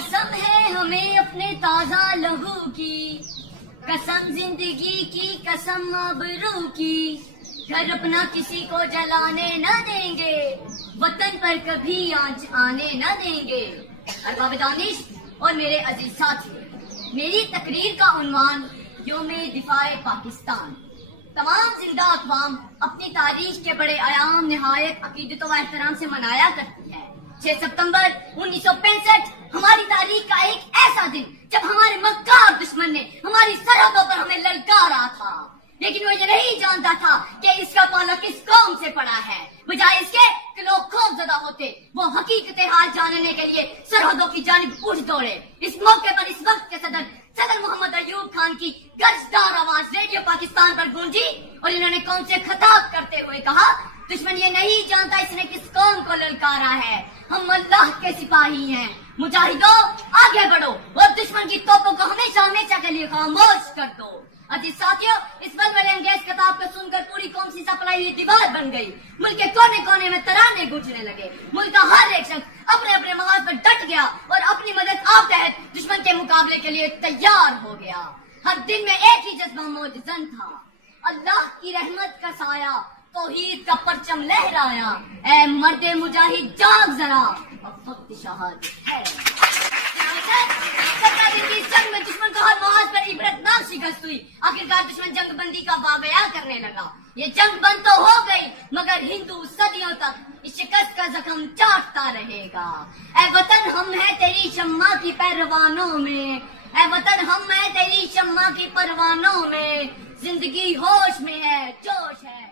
कसम है हमें अपने ताजा लहू की, कसम जिंदगी की, कसम आबरू की। घर अपना किसी को जलाने न देंगे, वतन पर कभी आंच आने न देंगे। अरबाब दानिश और मेरे अजीज साथी, मेरी तकरीर का उन्वान योमे दिफाए पाकिस्तान। तमाम जिंदा अक़वाम अपनी तारीख के बड़े आयाम निहायत अकीदत व एहतराम से मनाया करती है। 6 सितंबर 1965 हमारी तारीख का एक ऐसा दिन जब हमारे मक्कार दुश्मन ने हमारी सरहदों पर हमें ललकारा था, लेकिन वो ये नहीं जानता था कि इसका पाला किस कौम से पड़ा है। बजाय इसके कि लोग खौफजदा होते, वो हकीकत हाल जानने के लिए सरहदों की जानिब उठ दौड़े। इस मौके पर इस वक्त के सदर मोहम्मद अयूब खान की गर्जदार आवाज रेडियो पाकिस्तान पर गूंजी और इन्होंने कौम से खिताब करते हुए कहा, दुश्मन ये नहीं जानता इसने किस कौम को ललकारा है। हम अल्लाह के सिपाही हैं, मुजाहिदों आगे बढ़ो और दुश्मन की तोपों को हमेशा हमेशा के लिए खामोश कर दो। अजीज साथियों, इस बड़े अंगेज किताब को सुनकर पूरी कौम सी सपलाई हुई दीवार बन गई। मुल्क के कोने कोने में तराने गूंजने लगे। मुल्क का हर एक शख्स अपने अपने मकाम पर डट गया और अपनी मदद आप तहत दुश्मन के मुकाबले के लिए तैयार हो गया। हर दिन में एक ही जज्बा मौजूद था, अल्लाह की रहमत का साया, तौहीद का परचम लहराया। ऐ मर्दे मुजाहिद जाग जरा, अब वक्त शहादत है। जंग में दुश्मन को हर मुहाज पर इबरतनाक शिकस्त हुई। आखिरकार दुश्मन जंग बंदी का वाक़या करने लगा। ये जंग बंद तो हो गई, मगर हिंदू सदियों तक इस शिकस्त का जख्म चाटता रहेगा। ऐ वतन हम है तेरी शम्मा की परवानों में, ऐ वतन हम है तेरी शम्मा की परवानों में। जिंदगी होश में है, जोश है।